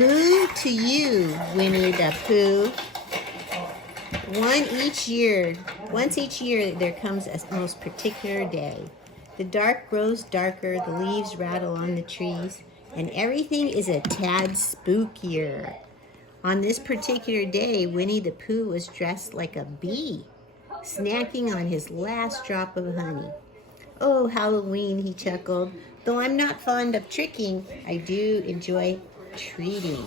Boo to you, Winnie the Pooh. Once each year, there comes a most particular day. The dark grows darker, the leaves rattle on the trees, and everything is a tad spookier. On this particular day, Winnie the Pooh was dressed like a bee, snacking on his last drop of honey. Oh, Halloween, he chuckled. Though I'm not fond of tricking, I do enjoy treating.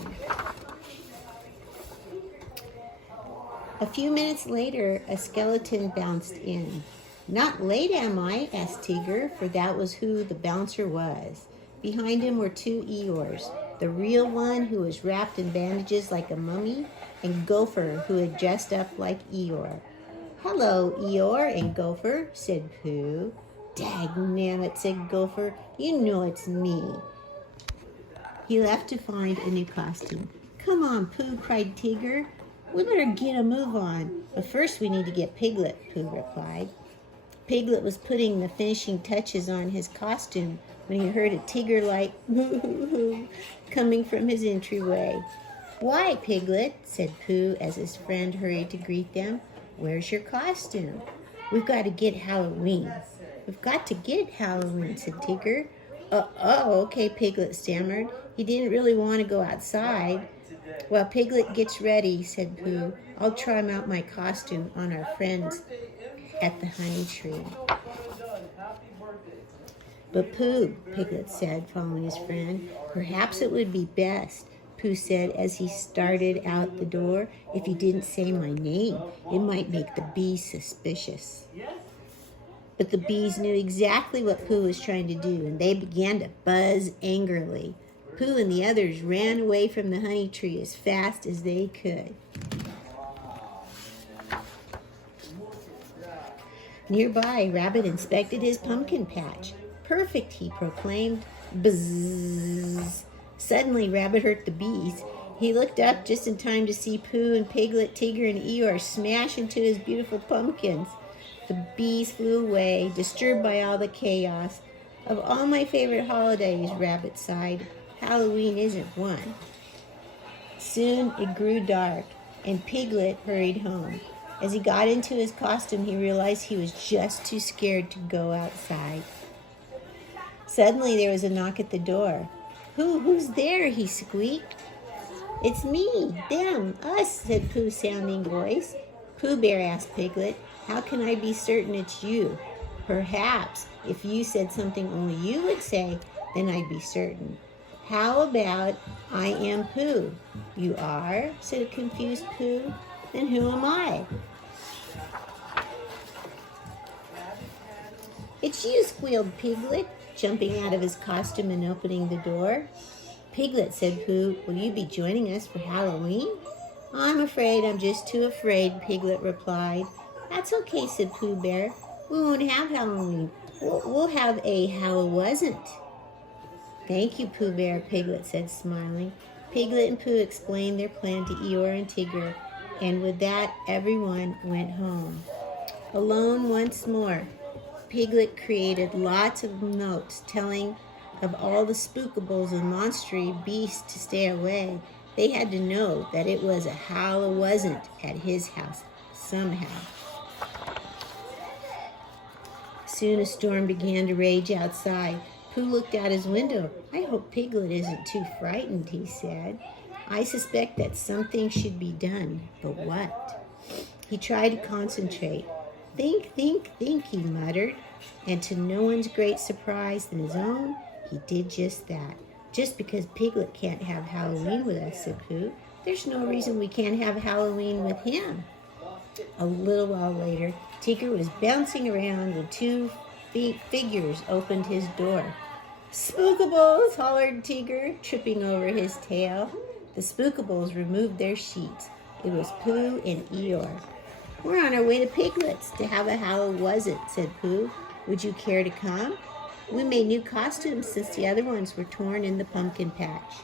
A few minutes later, a skeleton bounced in. Not late, am I? Asked Tigger, for that was who the bouncer was. Behind him were two Eeyores, the real one who was wrapped in bandages like a mummy, and Gopher, who had dressed up like Eeyore. Hello, Eeyore and Gopher, said Pooh. Dagnabbit, said Gopher, you know it's me. He left to find a new costume. Come on, Pooh, cried Tigger. We better get a move on. But first we need to get Piglet, Pooh replied. Piglet was putting the finishing touches on his costume when he heard a Tigger-like moo-hoo-hoo coming from his entryway. Why, Piglet, said Pooh as his friend hurried to greet them. Where's your costume? We've got to get Halloween. We've got to get Halloween, said Tigger. Okay, Piglet stammered. He didn't really want to go outside. While Piglet gets ready, said Pooh, I'll try out my costume on our friends at the honey tree. But Pooh, Piglet said, following his friend, perhaps it would be best, Pooh said as he started out the door, if you didn't say my name. It might make the bees suspicious. But the bees knew exactly what Pooh was trying to do, and they began to buzz angrily. Pooh and the others ran away from the honey tree as fast as they could. Nearby, Rabbit inspected his pumpkin patch. Perfect, he proclaimed. Bzzz. Suddenly, Rabbit heard the bees. He looked up just in time to see Pooh and Piglet, Tigger, and Eeyore smash into his beautiful pumpkins. The bees flew away, disturbed by all the chaos. Of all my favorite holidays, Rabbit sighed, Halloween isn't one. Soon it grew dark, and Piglet hurried home. As he got into his costume, he realized he was just too scared to go outside. Suddenly there was a knock at the door. Who's there? He squeaked. It's me, them, us, said Pooh's sounding voice. Pooh Bear asked Piglet, how can I be certain it's you? Perhaps if you said something only you would say, then I'd be certain. How about I am Pooh? You are, said a confused Pooh. Then who am I? It's you, squealed Piglet, jumping out of his costume and opening the door. Piglet, said Pooh, will you be joining us for Halloween? I'm afraid I'm just too afraid, Piglet replied. That's okay, said Pooh Bear. We won't have Halloween. We'll have a Hallowasn't. Thank you, Pooh Bear, Piglet said, smiling. Piglet and Pooh explained their plan to Eeyore and Tigger, and with that, everyone went home. Alone once more, Piglet created lots of notes telling of all the spookables and monstery beasts to stay away. They had to know that it was a Hallowasn't at his house, somehow. Soon a storm began to rage outside. Pooh looked out his window. I hope Piglet isn't too frightened, he said. I suspect that something should be done, but what? He tried to concentrate. Think, he muttered. And to no one's great surprise than his own, he did just that. Just because Piglet can't have Halloween with us, said Pooh, there's no reason we can't have Halloween with him. A little while later, Tigger was bouncing around when two figures opened his door. Spookables, hollered Tigger, tripping over his tail. The Spookables removed their sheets. It was Pooh and Eeyore. We're on our way to Piglet's to have a Hallowasn't, said Pooh. Would you care to come? We made new costumes since the other ones were torn in the pumpkin patch.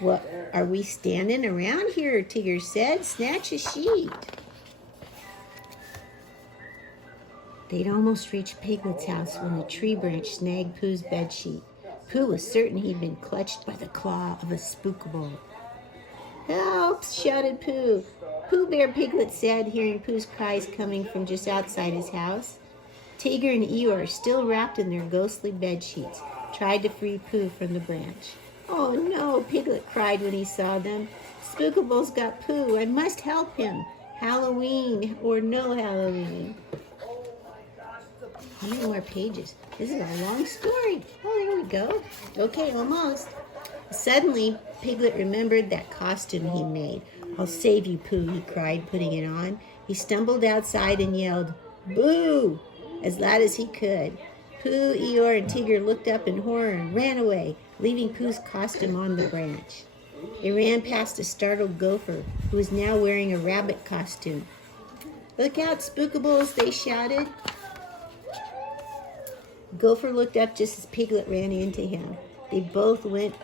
What, are we standing around here? Tigger said. Snatch a sheet. They'd almost reached Piglet's house when the tree branch snagged Pooh's bedsheet. Pooh was certain he'd been clutched by the claw of a spookable. "Help!" shouted Pooh. Pooh Bear, Piglet said, hearing Pooh's cries coming from just outside his house. Tigger and Eeyore, still wrapped in their ghostly bed sheets, tried to free Pooh from the branch. "Oh no," Piglet cried when he saw them. "Spookable's got Pooh. I must help him. Halloween or no Halloween." How many more pages? This is a long story. Oh, there we go. Okay, almost. Suddenly, Piglet remembered that costume he made. "I'll save you, Pooh," he cried, putting it on. He stumbled outside and yelled, "Boo!" as loud as he could. Pooh, Eeyore, and Tigger looked up in horror and ran away, leaving Pooh's costume on the branch. They ran past a startled gopher, who was now wearing a rabbit costume. "Look out, Spookables!" they shouted. Gopher looked up just as Piglet ran into him. They both went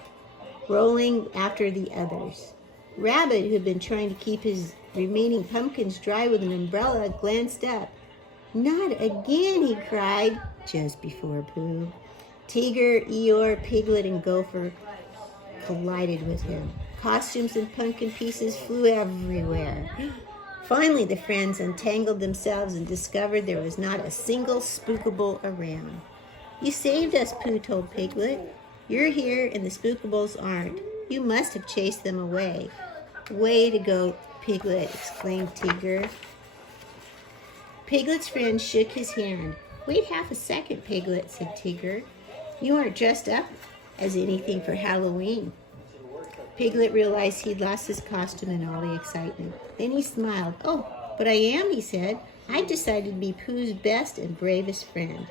rolling after the others. Rabbit, who had been trying to keep his remaining pumpkins dry with an umbrella, glanced up. "Not again," he cried, just before Pooh. Tigger, Eeyore, Piglet, and Gopher collided with him. Costumes and pumpkin pieces flew everywhere. Finally, the friends untangled themselves and discovered there was not a single Spookable around. "You saved us," Pooh told Piglet. "You're here and the Spookables aren't. You must have chased them away." "Way to go, Piglet," exclaimed Tigger. Piglet's friend shook his hand. "Wait half a second, Piglet," said Tigger. "You aren't dressed up as anything for Halloween." Piglet realized he'd lost his costume in all the excitement. Then he smiled. "Oh, but I am," he said. "I decided to be Pooh's best and bravest friend."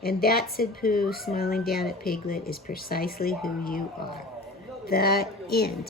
"And that," said Pooh, smiling down at Piglet, "is precisely who you are." The end.